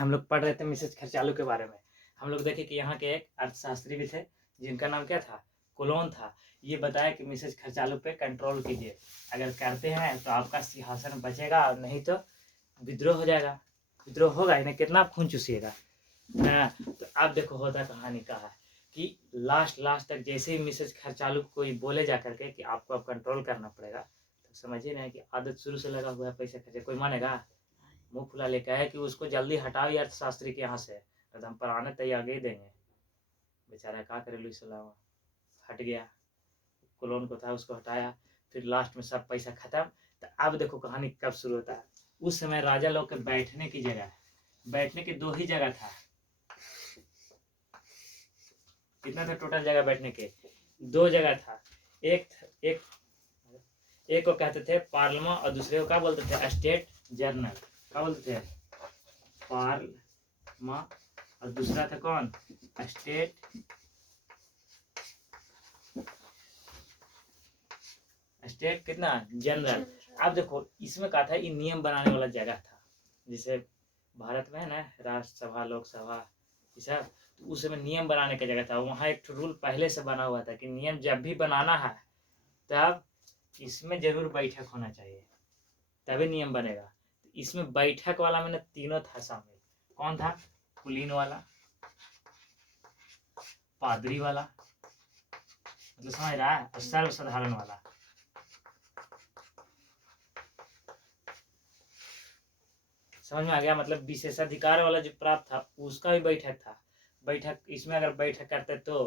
हम लोग पढ़ रहे थे मिसेज खर्चालू के बारे में। हम लोग देखे कि यहाँ के एक अर्थशास्त्री भी थे जिनका नाम क्या था, कोलोन था। ये बताया कि मिसेज खर्चालू पे कंट्रोल कीजिए, अगर करते हैं तो आपका सिंहासन बचेगा और नहीं तो विद्रोह हो जाएगा। विद्रोह होगा, इन्हें कितना खून चूसिएगा। तो अब देखो होता कहानी का है कि लास्ट तक जैसे ही मिसेज खर्चालू कोई बोले जा करके कि आपको अब कंट्रोल करना पड़ेगा, तो समझिए ना कि आदत शुरू से लगा हुआ है पैसे खर्चे, कोई मानेगा? मुंह फुला लेकर है कि उसको जल्दी हटाओ अर्थशास्त्री के यहाँ से, तो हम पढ़ाने तैयार ही देंगे। बेचारा क्या करे, लुई सलाम हट गया, कोलोन को था उसको हटाया, फिर लास्ट में सब पैसा खत्म। तो अब देखो कहानी कब शुरू होता है। उस समय राजा लोग के बैठने की जगह, बैठने की दो ही जगह था। कितना था टोटल जगह बैठने के? दो जगह था। एक को कहते थे पार्लियामेंट और दूसरे को क्या बोलते थे, स्टेट जर्नल। क्या बोलते थे? पार्लियामेंट और दूसरा था कौन, स्टेट कितना जनरल। अब देखो इसमें कहा था ये नियम बनाने वाला जगह था, जैसे भारत में है ना राज्यसभा लोकसभा ये सब, तो उस समय नियम बनाने का जगह था। वहाँ एक रूल पहले से बना हुआ था कि नियम जब भी बनाना है तब इसमें जरूर बैठक होना चाहिए, तभी नियम बनेगा। इसमें बैठक वाला मैंने तीनों था शामिल। कौन था? कुलीन वाला, पादरी वाला, मतलब समझ रहा है, और सर्वसाधारण वाला। समझ में आ गया? मतलब विशेषाधिकार वाला जो प्राप्त था उसका भी बैठक था। बैठक इसमें अगर बैठक करते तो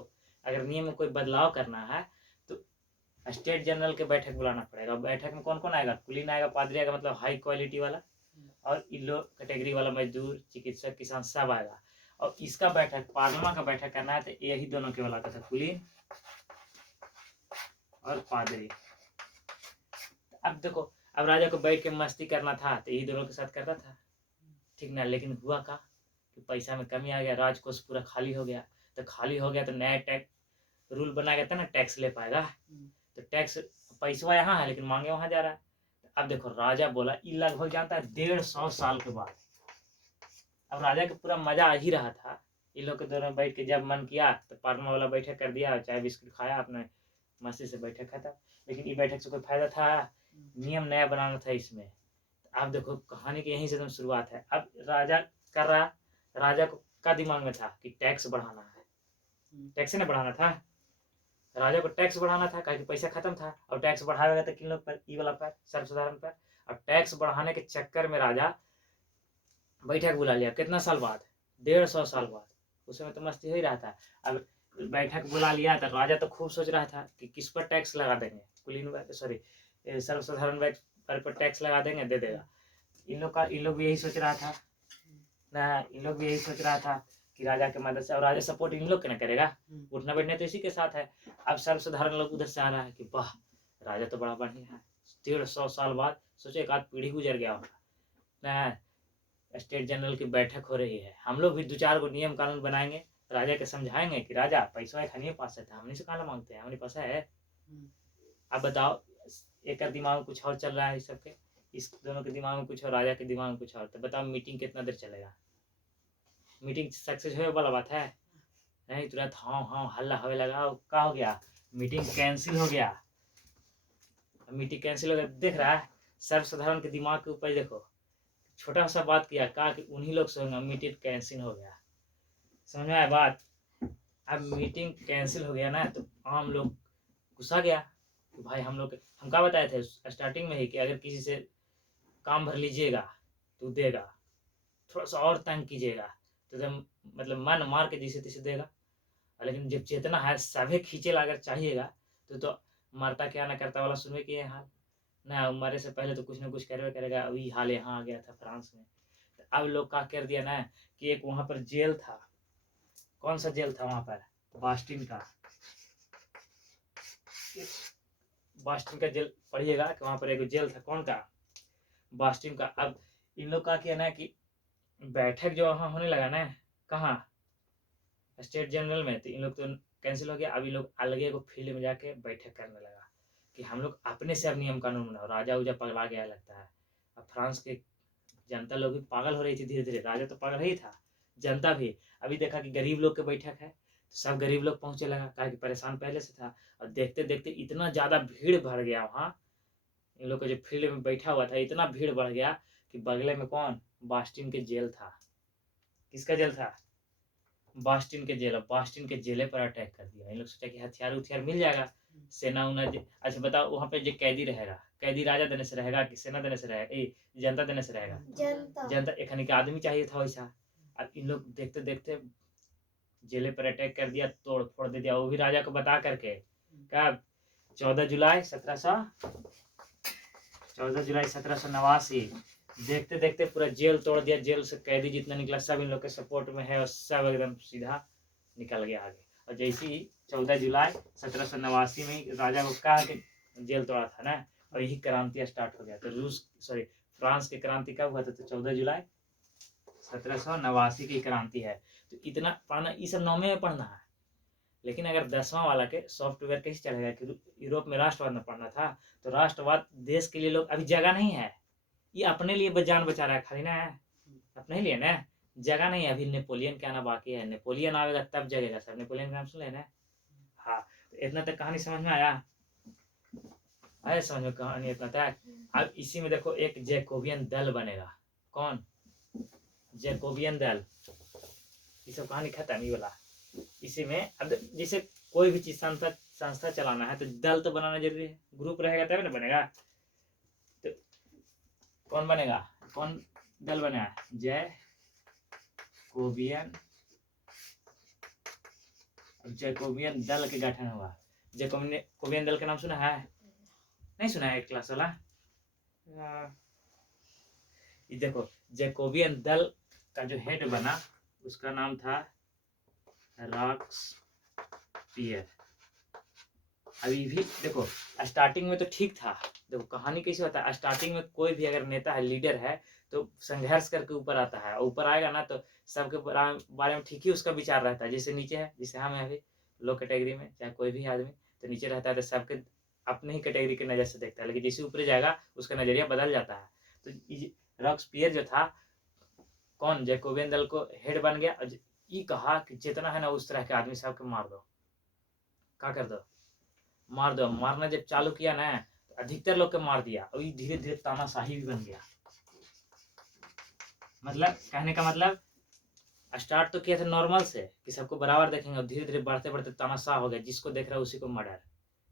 अगर नियम में कोई बदलाव करना है तो स्टेट जनरल के बैठक बुलाना पड़ेगा। बैठक में कौन कौन आएगा? कुलीन आएगा, पादरी आएगा, मतलब हाई क्वालिटी वाला, और लो कैटेगरी वाला मजदूर, चिकित्सक, किसान सब आएगा। और इसका बैठक, पार्लियामेंट का बैठक करना है तो यही दोनों केवल आता था, कुलीन और पादरी। अब देखो, अब राजा को बैठ के मस्ती करना था तो यही दोनों के साथ करता था, ठीक ना। लेकिन हुआ का कि पैसा में कमी आ गया, राजकोष पूरा खाली हो गया। तो खाली हो गया तो नया टैक्स रूल बनाया गया था ना, टैक्स ले पाएगा। तो टैक्स पैसा यहाँ है लेकिन मांगे वहां जा रहा है। अब देखो राजा बोला, ये लगभग जानता है 150 साल के बाद। अब राजा को पूरा मजा आ ही रहा था। इन लोग के दौरान बैठ के जब मन किया तो पार्लियामेंट वाला बैठक कर दिया, चाय बिस्कुट खाया, अपने मस्ती से बैठक खत्म। लेकिन ये बैठक से कोई फायदा था? नियम नया बनाना था इसमें। अब देखो कहानी की यहीं से एकदम शुरुआत है। अब राजा कर रहा, राजा को का दिमाग में था कि टैक्स बढ़ाना है, टैक्स ना बढ़ाना था। राजा को टैक्स बढ़ाना था, कहीं पैसा खत्म था, और टैक्स बढ़ाया गया था किन लोग पर? ई वाला पर, सर्वसाधारण पर। और टैक्स बढ़ाने के चक्कर में राजा बैठक बुला लिया। कितना साल बाद? 150 साल बाद। उस समय तो मस्ती हो ही रहा था। अब बैठक बुला लिया तो राजा तो खूब सोच रहा था कि किस पर टैक्स लगा देंगे, कुलीन सॉरी सर्वसाधारण पर टैक्स लगा देंगे, दे देगा। इन लोग भी यही सोच रहा था ना, इन लोग भी यही सोच रहा था कि राजा के मदद से, और राजा सपोर्ट इन लोग के ना करेगा, उठना बैठना तो इसी के साथ है। अब सर्वसाधारण लोग उधर से आ रहा है कि वाह राजा तो बड़ा बढ़िया है। 150 साल बाद सोचो, एक आध पीढ़ी गुजर गया होगा ना, स्टेट जनरल की बैठक हो रही है। हम लोग भी 2-4 गो नियम कानून बनाएंगे, राजा के समझाएंगे कि राजा पैसा एक हनी पास है था, हमने से कहा मांगते हैं, हमारे पास है। अब बताओ, एक का दिमाग में कुछ और चल रहा है, इस सबके, इस दोनों के दिमाग में कुछ और, राजा के दिमाग में कुछ और। तो बताओ मीटिंग कितना देर चलेगा? मीटिंग सक्सेस हो वाला बात है नहीं, तुरंत हाँ हाँ हल्ला होने लगा। क्या हो गया? मीटिंग कैंसिल हो गया। मीटिंग कैंसिल हो गया, देख रहा है सर्वसाधारण के दिमाग के ऊपर देखो, छोटा सा बात किया, कहा कि उन्हीं लोग से मीटिंग कैंसिल हो गया। समझ में आया बात? अब मीटिंग कैंसिल हो गया ना, तो आम लोग गुस्सा गया कि भाई हम क्या बताए थे स्टार्टिंग में ही कि अगर किसी से काम भर लीजिएगा तो देगा, थोड़ा सा और तंग कीजिएगा तो एकदम मतलब मन मार के जिसे तिसे देगा। लेकिन जब चेतना है सभी खींचे अगर चाहिएगा तो मरता क्या ना करता वाला सुनवे कि हाल ना, मरे से पहले तो कुछ ना कुछ करवे करेगा। अभी हाल यहाँ आ गया था फ्रांस में। तो अब लोग क्या कर दिया ना कि एक वहां पर जेल था। कौन सा जेल था वहां पर? बास्टिन का। बास्टिन का जेल पढ़िएगा कि वहां पर एक जेल था। कौन का? बास्टिन का। अब इन लोग का किया ना कि बैठक जो वहां होने लगा ना, कहाँ? स्टेट जनरल में, तो इन लोग तो कैंसिल हो गया। अब इन लोग अलग को फील्ड में जाके बैठक करने लगा कि हम लोग अपने से अब नियम कानून बनाओ। राजा उजा पगला गया लगता है। अब फ्रांस के जनता लोग भी पागल हो रही थी धीरे धीरे, राजा तो पागल ही था, जनता भी। अभी देखा कि गरीब लोग की बैठक है, तो सब गरीब लोग पहुंचे लगा, कहा कि परेशान पहले से था, और देखते देखते इतना ज्यादा भीड़ भर गया वहाँ, इन लोग को जो फील्ड में बैठा हुआ था, इतना भीड़ बढ़ गया कि बगले में कौन, बास्टिन के जेल था। किसका जेल था? बास्टिन के जेल। बास्टिन के जेले पर अटैक कर दिया। इन लोग सोचा कि हथियार उथियार मिल जाएगा, सेना उना। अच्छा बताओ, वहाँ पे जो कैदी रहेगा, कैदी राजा देने से रहेगा कि सेना देने से रहेगा, जनता देने से रहेगा? जनता। एक आदमी चाहिए था वैसा। अब इन लोग देखते देखते जेले पर अटैक कर दिया, तोड़ फोड़ दे दिया, वो भी राजा को बता करके। कब? 14 जुलाई 1789। देखते देखते पूरा जेल तोड़ दिया, जेल से कैदी जितना निकला सब इन लोग के सपोर्ट में है, और सब एकदम सीधा निकल गया आगे। और जैसे ही 14 जुलाई 1789 में राजा को कहा कि जेल तोड़ा था ना, और यही क्रांति स्टार्ट हो गया। तो फ्रांस की क्रांति कब हुआ था? तो 14 जुलाई 1789 की क्रांति है। तो इतना पढ़ना, ये सब 9वें में पढ़ना है। लेकिन अगर 10वां वाला के सॉफ्टवेयर कैसे चलेगा कि यूरोप में राष्ट्रवाद में पढ़ना था, तो राष्ट्रवाद देश के लिए लोग अभी जगह नहीं है, ये अपने लिए जान बचा रहा है खाली ना, अपने लिए ना, जगह नहीं है अभी। नेपोलियन के आना बाकी है, नेपोलियन आएगा तब जगेगा सब। नेपोलियन का नाम सुन लेना। हाँ, तो इतना तक कहानी समझ में आया समझ में कहानी इतना तक। अब इसी में देखो एक जैकोबियन दल बनेगा। कौन? जैकोबियन दल। ये सब कहानी खत्म ही वाला। इसी में अब जैसे कोई भी चीज संस्था चलाना है तो दल तो बनाना जरूरी है, ग्रुप रहेगा तब ना बनेगा। तो कौन बनेगा, कौन दल बनेगा? जैकोबियन दल के गठन हुआ। जैकोबियन दल का नाम सुना है? नहीं सुना है? एक क्लास वाला। ये देखो जैकोबियन दल का जो हेड बना उसका नाम था रॉब्सपियर। अभी भी देखो स्टार्टिंग में तो ठीक था। देखो कहानी कैसे होता है, स्टार्टिंग में कोई भी अगर नेता है, लीडर है, तो संघर्ष करके ऊपर आता है, ऊपर आएगा ना तो सबके बारे में ठीक ही उसका विचार रहता है। जैसे नीचे है, जैसे हम अभी लो कैटेगरी में, चाहे कोई भी आदमी तो नीचे रहता है तो सबके अपने ही कैटेगरी के नज़र से देखता है, लेकिन जैसे ऊपर जाएगा उसका नजरिया बदल जाता है। तो रॉब्सपियर जो था, कौन, जैकोबियन दल को हेड बन गया। ये कहा कि जितना है ना उस तरह के आदमी सबके मार दो, क्या कर दो, मार दो। मारना जब चालू किया ना तो अधिकतर लोग के मार दिया, और ये धीरे धीरे तानाशाही भी बन गया। मतलब कहने का मतलब स्टार्ट तो किया था नॉर्मल से कि सबको बराबर देखेंगे, और धीरे धीरे बढ़ते बढ़ते तानाशाह हो गया, जिसको देख रहा है उसी को मर्डर।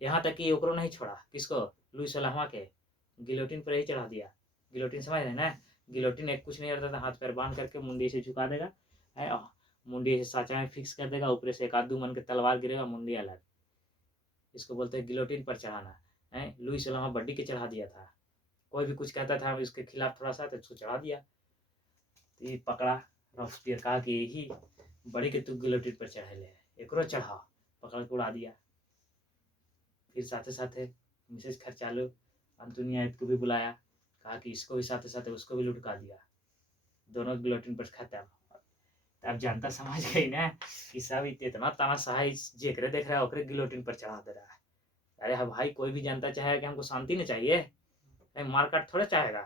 यहाँ तक कि ओकरो नहीं छोड़ा, किसको, लुई सलाहवा के गिलोटिन पर ही चढ़ा दिया। गिलोटिन समझ रहे ना, गिलोटिन एक कुछ नहीं रहता था, हाथ पैर बांध करके मुंडी से झुका देगा, मुंडी से साचा में फिक्स कर देगा, ऊपर से एक आध मन के तलवार गिरेगा, मुंडी अलग। इसको बोलते हैं गिलोटिन पर चढ़ाना है। लुई सलाहवा बड्डी के चढ़ा दिया था, कोई भी कुछ कहता था इसके खिलाफ थोड़ा सा तो इसको चढ़ा दिया। तो ये पकड़ा रॉब्सपियर, कहा कि यही बड़ी के तू गिलोटिन पर चढ़े ले, एक चढ़ा, पकड़ के उड़ा दिया। फिर साथे साथे मिसेज खर्चालू अंतुनिया को भी बुलाया, कहा कि इसको भी साथे साथे उसको भी लुटका दिया, दोनों गिलोटिन पर खत्म। अब जनता समझ गई ना कि सब इतना तानाशाह जेकरे देख रहा है ओकरे गिलोटिन पर चढ़ा दे रहा है। अरे हाँ भाई, कोई भी जनता चाहे कि हमको शांति नहीं चाहिए, मारकाट थोड़ा चाहेगा,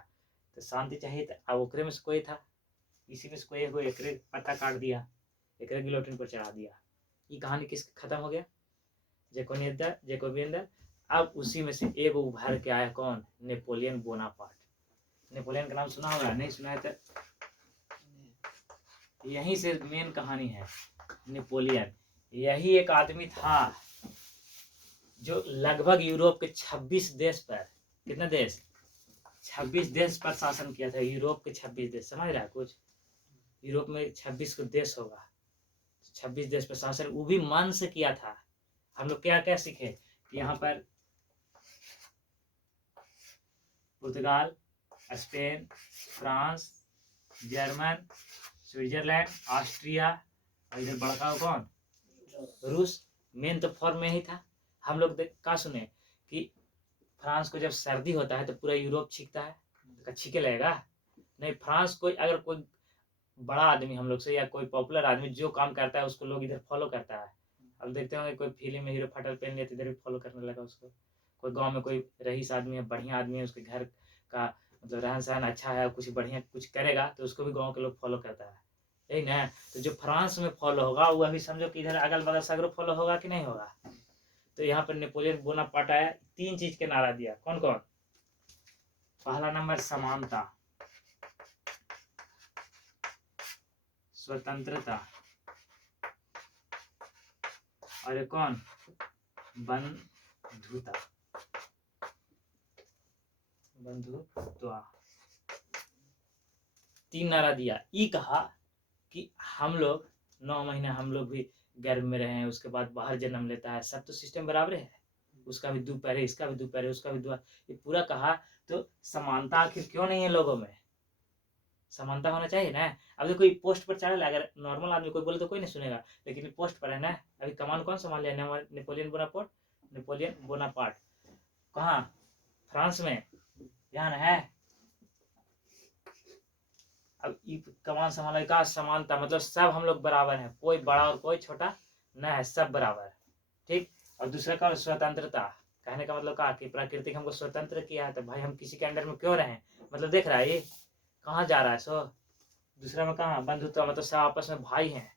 तो शांति चाहिए। तो अब ओकरे में से कोई था, इसी में से कोई एक एकरे पत्ता काट दिया, एकरे गिलोटिन पर चढ़ा दिया। ये कहानी किस खत्म हो गया, जैकोबियन दल। अब उसी में से एक उभर के आया, कौन, नेपोलियन बोनापार्ट। नेपोलियन का नाम सुना होगा, नहीं सुना है तो यहीं से मेन कहानी है। नेपोलियन यही एक आदमी था जो लगभग यूरोप के 26 देश पर, कितने देश, 26 देश पर शासन किया था। यूरोप के 26 देश, समझ रहा है कुछ, यूरोप में 26 देश होगा, 26 देश पर शासन, वो भी मन से किया था। हम लोग क्या क्या सीखे कि यहाँ पर Portugal, Spain, France, German, Switzerland, Austria, और इधर बड़का कौन, रूस। मेन तो फॉर्म में ही था। हम लोग क्या सुने कि फ्रांस को जब सर्दी होता है तो पूरा यूरोप छींकता है, तो छींके लगेगा नहीं। फ्रांस कोई अगर कोई बड़ा आदमी हम लोग से या कोई पॉपुलर आदमी जो काम करता है उसको लोग इधर फॉलो करता है। अब देखते होंगे कोई फिल्म में हीरो फटल पहन लिया तो इधर भी फॉलो करने लगा उसको। कोई गांव में कोई रईस आदमी है, बढ़िया आदमी है, उसके घर का मतलब रहन सहन अच्छा है, कुछ बढ़िया कुछ करेगा तो उसको भी गांव के लोग फॉलो करता है, यही ना। तो जो फ्रांस में फॉलो होगा वो अभी समझो कि इधर अगल बगल सगरों फॉलो होगा कि नहीं होगा। तो यहाँ पर नेपोलियन बोनापार्ट आया, 3 चीज के नारा दिया। कौन कौन? पहला नंबर समानता, स्वतंत्रता, और एक कौन? बंधुता, बंधुत्व। 3 नारा दिया। ये कहा कि हम लोग 9 महीने हम लोग भी गर्भ में रहे हैं, उसके बाद बाहर जन्म लेता है, सब तो सिस्टम बराबर है, उसका भी 2 पैर है, इसका भी 2 पैर है, उसका भी 2। ये पूरा कहा। तो समानता आखिर क्यों नहीं है लोगों में? समानता होना चाहिए ना। अब देखो पोस्ट पर चढ़ा है, अगर नॉर्मल आदमी कोई बोले तो कोई नहीं सुनेगा, लेकिन पोस्ट पर है ना। अभी कमान कौन संभाल लिया? Napoleon Bonaparte. नेपोलियन बोनापार्ट कहाँ? फ्रांस में, यहाँ ना है। अब कमान संभाला का समानता मतलब सब हम लोग बराबर हैं, कोई बड़ा और कोई छोटा न है, सब बराबर। ठीक। और दूसरा का स्वतंत्रता, कहने का मतलब कहा कि प्रकृति हमको स्वतंत्र किया है, तो भाई हम किसी के अंडर में क्यों रहे? मतलब देख रहा है ये कहाँ जा रहा है। सो दूसरा में कहा बंधुत्व, मतलब सब आपस में भाई हैं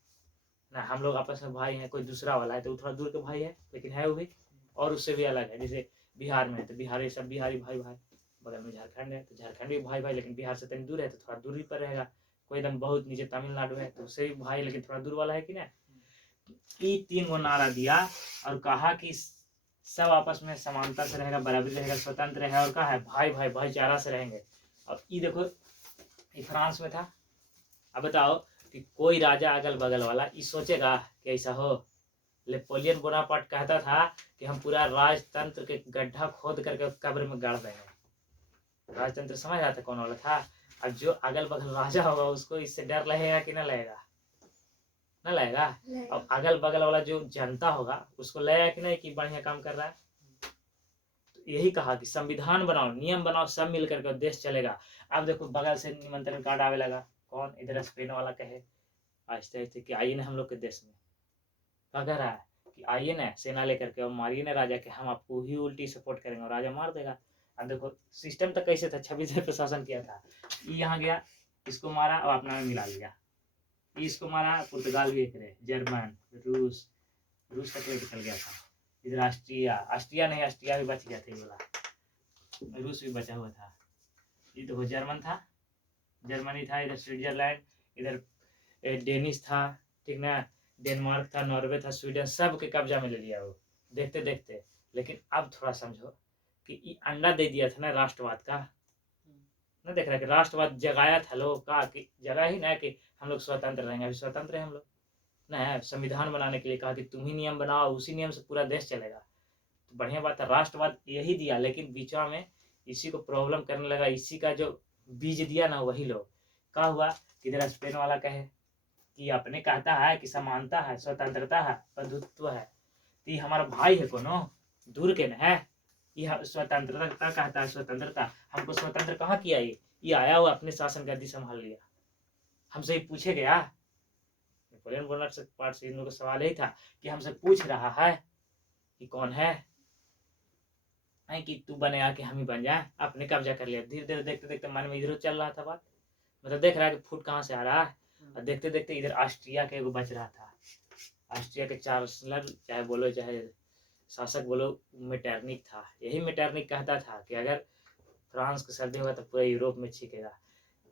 ना, हम लोग आपस में भाई हैं। कोई दूसरा वाला है तो थोड़ा दूर के भाई है, लेकिन है वो भी, और उससे भी अलग है। जैसे बिहार में है तो बिहारी सब बिहारी भाई भाई, बगल में झारखंड है तो झारखंड भी भाई भाई, लेकिन बिहार से तनी दूर है तो थोड़ा दूरी पर रहेगा। कोई एकदम बहुत नीचे तमिलनाडु है तो उससे भी भाई, लेकिन थोड़ा दूर वाला है कि ना। ये 3 गो नारा दिया और कहा कि सब आपस में समानता से रहेगा, बराबरी रहेगा, स्वतंत्र है, और कहा है भाई भाई भाईचारा से रहेंगे। और ये देखो ये फ्रांस में था। अब बताओ कि कोई राजा अगल बगल वाला ये सोचेगा कि ऐसा हो? नेपोलियन बोनापार्ट कहता था कि हम पूरा राजतंत्र के गड्ढा खोद करके कब्र में गाड़ देंगे। राजतंत्र समझ आता कौन वाला था? अब जो अगल बगल राजा होगा उसको इससे डर लगेगा कि ना लगेगा? ना लगेगा। अब अगल बगल वाला जो जनता होगा उसको लगेगा कि नहीं कि बढ़िया काम कर रहा है। तो यही कहा कि संविधान बनाओ, नियम बनाओ, सब मिल करके देश चलेगा। अब देखो बगल से निमंत्रण कार्ड आवे लगा। कौन? इधर स्पेन वाला कहे आहिस्ते आहिस्ते कि आइए ना हम लोग के देश में। क्या कह रहा है कि आइए ना सेना लेकर के और मारिए ना राजा के, हम आपको ही उल्टी सपोर्ट करेंगे, और राजा मार देगा। अब देखो सिस्टम तो कैसे था, 26 पे शासन किया था। ये यहाँ गया, इसको मारा और अपना में मिला लिया। इसको मारा, पुर्तगाल भी एक रहे, जर्मन, रूस, रूस तक निकल गया था। इधर ऑस्ट्रिया, ऑस्ट्रिया नहीं, ऑस्ट्रिया भी बच गया था, ये वाला रूस भी बचा हुआ था। ये देखो जर्मन था, जर्मनी था, इधर स्विट्जरलैंड, इधर डेनिश था, ठीक ना, डेनमार्क था, नॉर्वे था, स्वीडन, सब के कब्जा में ले लिया वो देखते देखते। लेकिन अब थोड़ा समझो कि ये अंडा दे दिया था ना राष्ट्रवाद का, ना देख रहा कि राष्ट्रवाद जगाया था लोग का, कि जगह ही ना कि हम लोग स्वतंत्र रहेंगे। अभी स्वतंत्र है हम लोग ना, संविधान बनाने के लिए कहा कि तुम ही नियम बनाओ, उसी नियम से पूरा देश चलेगा। तो बढ़िया बात है, राष्ट्रवाद यही दिया, लेकिन बीचा में इसी को प्रॉब्लम करने लगा, इसी का जो बीज दिया ना वही लोग। क्या हुआ? किधर स्पेन वाला कहे कि अपने कहता है कि समानता है, स्वतंत्रता है, बंधुत्व है, तो ये हमारा भाई है कोनो दूर के न है। ये स्वतंत्रता कहता है, स्वतंत्रता, हमको स्वतंत्र कहाँ किया? ये आया हुआ अपने शासन गद्दी संभाल लिया, हमसे ही पूछे गया। नेपोलियन बोनापार्ट से इन लोगों का सवाल यही था कि हमसे पूछ रहा है कि कौन है, नहीं कि तू बनेगा कि हम ही बन जाए। अपने कब्जा कर लिया। धीरे धीरे देखते देखते मन में इधर चल रहा था बात, मतलब देख रहा है कि फूट कहाँ से आ रहा है। और देखते देखते इधर ऑस्ट्रिया के एगो बच रहा था। ऑस्ट्रिया के चांसलर चाहे बोलो चाहे शासक बोलो, मेटरनिक था। यही मेटरनिक कहता था कि अगर फ्रांस का सर्दी होगा तो पूरे यूरोप में छिकेगा।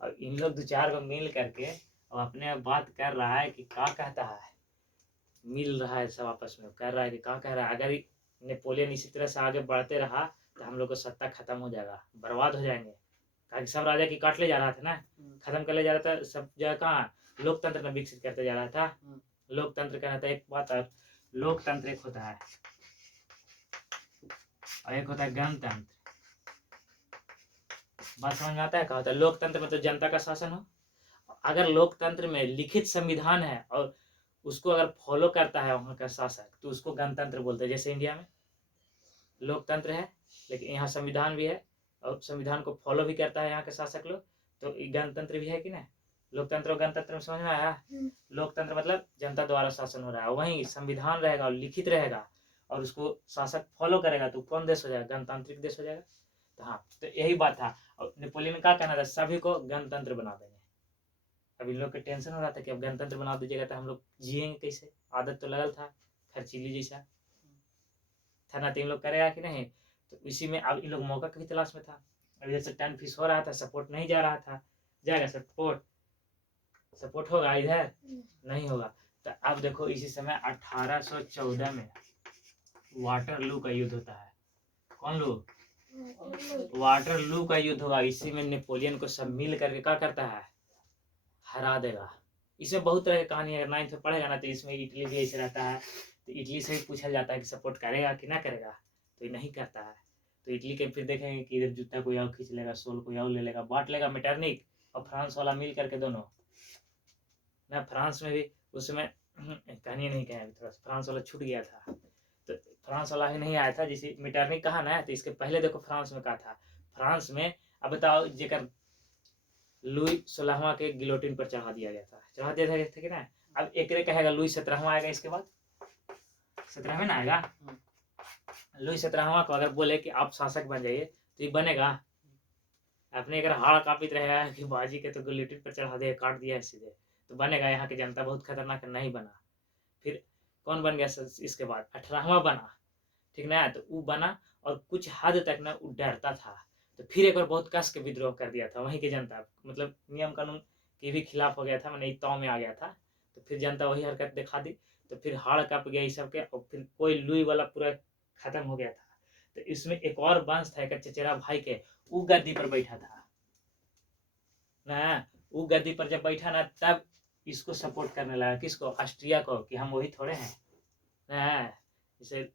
और इन लोग 2-4 को मिल करके और अपने बात कर रहा है कि क्या कहता है, मिल रहा है सब आपस में, कर रहा है कि क्या कह रहा है, अगर नेपोलियन इसी तरह से आगे बढ़ते रहा तो हम लोग का सत्ता खत्म हो जाएगा, बर्बाद हो जाएंगे। कहा कि सब राजा की काट ले जा रहा था ना, खत्म कर ले जा रहा था, सब जगह कहाँ लोकतंत्र में विकसित करते जा रहा था। लोकतंत्र कहना था एक बात, और लोकतंत्र एक होता है और एक होता है गणतंत्र। बात समझ में आता है? क्या होता है लोकतंत्र में? तो जनता का शासन हो। अगर लोकतंत्र में लिखित संविधान है और उसको अगर फॉलो करता है वहां का शासक, तो उसको गणतंत्र बोलते हैं। जैसे इंडिया में लोकतंत्र है लेकिन यहाँ संविधान भी है और संविधान को फॉलो भी करता है यहाँ के शासक लोग, तो गणतंत्र भी है कि ना। लोकतंत्र और गणतंत्र में समझ में आया? लोकतंत्र मतलब जनता द्वारा शासन हो रहा है, वहीं संविधान रहेगा और लिखित रहेगा और उसको शासक फॉलो करेगा, तो कौन देश हो जाएगा? गणतांत्रिक देश हो जाएगा। तो हाँ, तो यही बात था। और नेपोलियन का कहना था सभी को गणतंत्र बना देंगे। अब इन लोग के टेंशन हो रहा था कि अब गणतंत्र बना दीजिएगा तो हम लोग जिएंगे कैसे, आदत तो लगल था खर्चीली जैसा था ना, तो इन लोग करेगा कि नहीं। तो इसी में अब इन लोग मौका की तलाश में था। अब जैसे टर्न फीस हो रहा था, सपोर्ट नहीं जा रहा था, जाएगा सपोर्ट होगा इधर नहीं होगा। तो अब देखो इसी समय 1814 में वाटरलू का युद्ध होता है। कौन लू? वाटरलू का युद्ध होगा। इसी में नेपोलियन को सब मिल करके क्या करता है, हरा देगा। इसमें बहुत तरह की कहानी है, अगर 9th में पढ़ेगा ना तो इसमें इटली भी ऐसे रहता है। तो इटली से भी पूछा जाता है कि सपोर्ट करेगा कि ना करेगा, तो ये नहीं करता है। तो इटली के फिर देखेंगे कि इधर जूता कोई और खींच लेगा, सोल कोई और ले लेगा, बांट लेगा मेटरनिक और फ्रांस वाला मिल करके दोनों ना। फ्रांस में भी उस समय कहानी नहीं कहें, थोड़ा फ्रांस वाला छूट गया था। तो फ्रांस वाला ही नहीं आया था, जैसे मेटरनिक कहा ना, तो इसके पहले देखो फ्रांस में कहा था। फ्रांस में अब बताओ जेकर लुई 16वां के गिलोटिन पर चढ़ा दिया गया था कि ना। अब एक कहेगा लुई 17वां आएगा, इसके बाद 17वें ना आएगा। लुई 17वां को अगर बोले कि आप शासक बन जाइए तो ये बनेगा? अपने अगर हाड़ कांपित रहेगा कि बाजी के तो गिलोटिन पर चढ़ा दिया, काट दिया सीधे, तो बनेगा? यहाँ की जनता बहुत खतरनाक है, नहीं बना। फिर कौन बन गया इसके बाद? 18वां बना, ठीक ना। तो वो बना और कुछ हद तक ना वो डरता था। तो फिर एक बार बहुत कस के विद्रोह कर दिया था वहीं की जनता, मतलब नियम कानून के भी खिलाफ हो गया था, मैंने ताव में आ गया था। तो फिर जनता वही हरकत दिखा दी, तो फिर हाड़ कप गया सब के, और फिर कोई लुई वाला पूरा खत्म हो गया था। तो इसमें एक और वंश था, एक चचेरा भाई के, वो गद्दी पर बैठा था ना। वो गद्दी पर जब बैठा ना, तब इसको सपोर्ट करने लगा। किसको? ऑस्ट्रिया को, कि हम वही थोड़े हैं ना। जैसे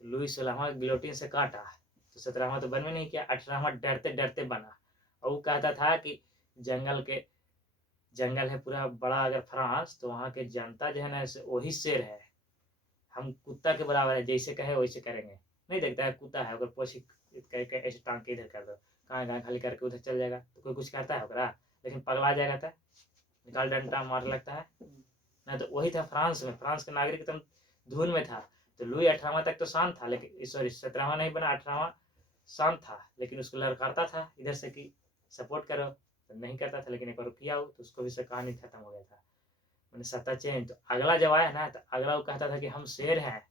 लुई 16वां गिलोटिन से काटा तो 17वां तो बन में नहीं किया, 18वां डरते डरते बना। और वो कहता था कि जंगल है पूरा बड़ा अगर फ्रांस, तो वहाँ के जनता जो है ना वही शेर है, हम कुत्ता के बराबर है, जैसे कहे वैसे करेंगे। नहीं देखता है कुत्ता है, अगर पोछी ऐसे टांग के इधर कर दो, कहाँ खाली करके उधर चल जाएगा, तो कोई कुछ करता है ओकरा? लेकिन पगला जाएगा तो निकाल डंडा मार लगता है ना। तो वही था फ्रांस में, फ्रांस के नागरिक एकदम धुन में था। तो लुई 18वां तक तो शांत था, लेकिन सॉरी 17वां नहीं बना, 18वां शांत था, लेकिन उसको लड़काता था इधर से कि सपोर्ट करो, तो नहीं करता था। लेकिन एक बार किया हो तो उसको भी से कहानी खत्म हो गया था, मैंने सत्ता चेंज। तो अगला जब आया ना, तो अगला वो कहता था कि हम शेर हैं।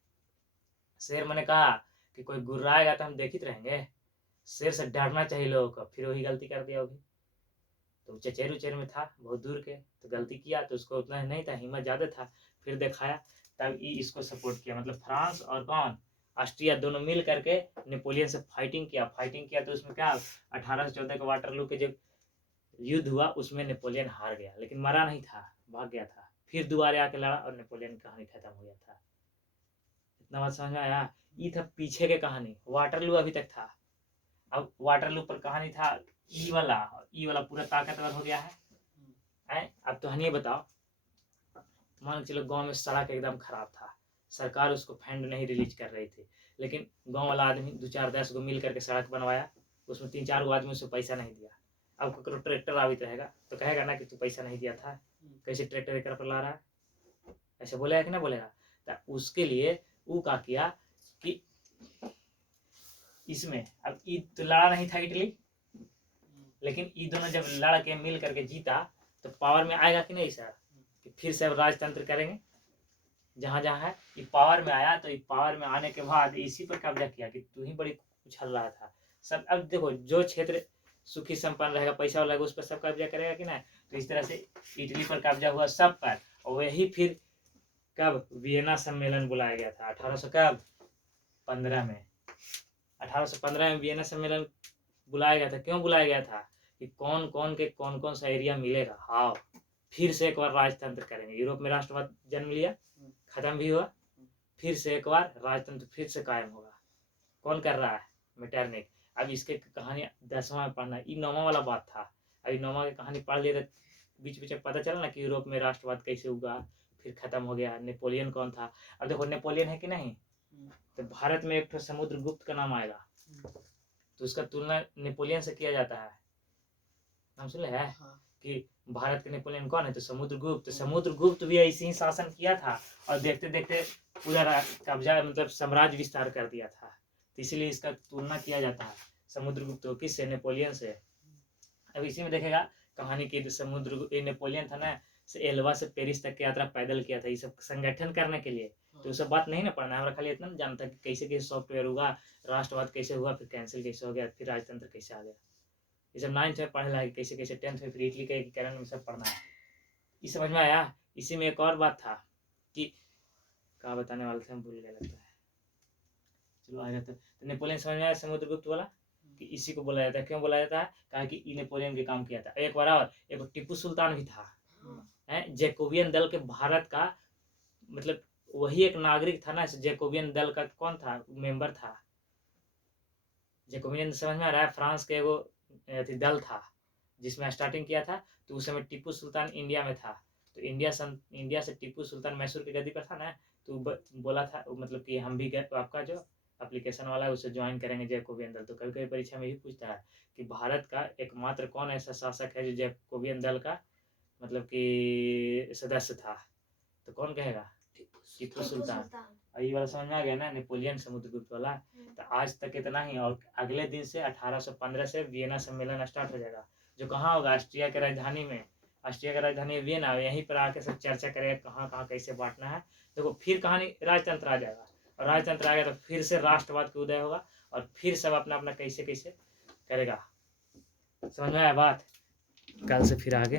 शेर मैंने कहा कि कोई गुर्राएगा तो हम देखित रहेंगे, शेर से डरना चाहिए लोगों को। फिर वही गलती कर दिया होगी। तो चचेर उचेर में था बहुत दूर के, तो गलती किया, तो उसको उतना नहीं था, हिम्मत ज्यादा था, फिर दिखाया, तब इसको सपोर्ट किया। मतलब फ्रांस और कौन? ऑस्ट्रिया दोनों मिल करके नेपोलियन से फाइटिंग किया। तो उसमें क्या 1814 के वाटरलू के जब युद्ध हुआ उसमें नेपोलियन हार गया, लेकिन मरा नहीं था, भाग गया था। फिर दोबारा आके लड़ा और नेपोलियन की कहानी खत्म हो गया था। इतना बात समझ में आया? ये था पीछे के कहानी। वाटरलू अभी तक था। अब वाटरलू पर कहानी था ई वाला पूरा ताकतवर हो गया है। अब तो हनी बताओ, मान चलो गांव में सड़क एकदम खराब था, सरकार उसको फंड नहीं रिलीज कर रही थी, लेकिन गांव वाला आदमी 2-4-10 गो मिल करके सड़क बनवाया, उसमें 3-4 गो आदमी उसको पैसा नहीं दिया। अब ककरो ट्रैक्टर आवित रहेगा तो कहेगा ना कि तू पैसा नहीं दिया था, कैसे ट्रैक्टर एक पर ला रहा है, ऐसे बोलेगा कि ना बोलेगा? तो उसके लिए वो क्या किया कि इसमें अब ईद तो लड़ा नहीं था इटली, लेकिन ये दोनों जब लड़ के मिल करके जीता तो पावर में आएगा कि नहीं सर, कि फिर से अब राजतंत्र करेंगे जहां जहां है। ये पावर में आया, तो ये पावर में आने के बाद इसी पर कब्जा किया कि तू ही बड़ी उछल रहा था सब। अब देखो जो क्षेत्र सुखी संपन्न रहेगा, पैसा वाला उस पर सब कब्जा करेगा कि ना। तो इस तरह से इटली पर कब्जा हुआ सब पर। और वही फिर कब वियना सम्मेलन बुलाया गया था 1815 में। 1815 में वियना सम्मेलन बुलाया गया था। क्यों बुलाया गया था? कि कौन कौन सा एरिया मिलेगा, हाँ फिर से एक बार राजतंत्र करेंगे। यूरोप में राष्ट्रवाद जन्म लिया, खत्म भी हुआ, फिर से एक बार राजतंत्र फिर से कायम होगा। कौन कर रहा है? मेटरनिक। अब इसके कहानी 10वां में पढ़ना, ये 9वां वाला बात था। अभी 9वां की कहानी पढ़ लिए तो बीच बीच में पता चला ना कि यूरोप में राष्ट्रवाद कैसे हुआ, फिर खत्म हो गया। नेपोलियन कौन था? अब देखो नेपोलियन है कि नहीं, तो भारत में एक तो समुद्रगुप्त का नाम आएगा, तो उसका तुलना नेपोलियन से किया जाता है। नाम सुन है कि भारत के नेपोलियन कौन है? तो समुद्रगुप्त। तो समुद्रगुप्त भी ऐसे ही शासन किया था और देखते देखते पूरा कब्जा मतलब साम्राज्य विस्तार कर दिया था, तो इसीलिए इसका तुलना किया जाता है समुद्रगुप्त को किससे? नेपोलियन से। अब इसी में देखेगा कहानी की समुद्र नेपोलियन था ना, से एल्वा से पेरिस तक की यात्रा पैदल किया था, ये सब संगठन करने के लिए। तो सब बात नहीं ना पढ़ना है, हमारा खाली इतना जानता है कि कैसे कैसे सॉफ्टवेयर हुआ, राष्ट्रवाद कैसे हुआ, फिर कैंसिल कैसे हो गया, फिर राजतंत्र कैसे आ गया। ये सब 9th में पढ़ना है, कैसे कैसे 10th में फिर इटली का एकीकरण में सब पढ़ना है। ये समझ में आया। इसी में एक और बात था कि क्या बताने वाले थे, हम भूल गए लगता है। चलो आ जाते। तो नेपोलियन समझ में आया, समुद्रगुप्त वाला कि इसी को बोला जाता है। क्यों बोला जाता है? कहा कि नेपोलियन के काम किया था। एक बार और एक टीपू सुल्तान भी था, है जैकोबियन दल के भारत का, मतलब वही एक नागरिक था ना, जैकोबियन दल का कौन था? मेंबर था। जैकोबियन समझ में आ रहा है? फ्रांस के वो दल था जिसमें स्टार्टिंग किया था। तो उस समय टीपू सुल्तान इंडिया में था। तो इंडिया से टीपू सुल्तान मैसूर की गद्दी पर था ना, तो बोला था मतलब कि हम भी आपका जो एप्लीकेशन वाला है उसे ज्वाइन करेंगे जैकोबियन दल। तो कभी कभी परीक्षा में ही पूछता है कि भारत का एकमात्र कौन ऐसा शासक है जो जैकोबियन दल का मतलब कि सदस्य था? तो कौन कहेगा? टीपू सुल्तान। और ये वाला समझ में आ गया ना, नेपोलियन समुद्रगुप्त वाला। तो आज तक इतना ही, और अगले दिन से 1815 से वियना सम्मेलन स्टार्ट हो जाएगा, जो कहाँ होगा? ऑस्ट्रिया के राजधानी में। ऑस्ट्रिया की राजधानी वियना, यहीं पर आके सब चर्चा करेगा कहाँ कहाँ कैसे बांटना है। देखो फिर कहानी राजतंत्र आ जाएगा, और राजतंत्र आ गया तो फिर से राष्ट्रवाद का उदय होगा, और फिर सब अपना अपना कैसे कैसे करेगा। समझ में आया बात? कल से फिर आगे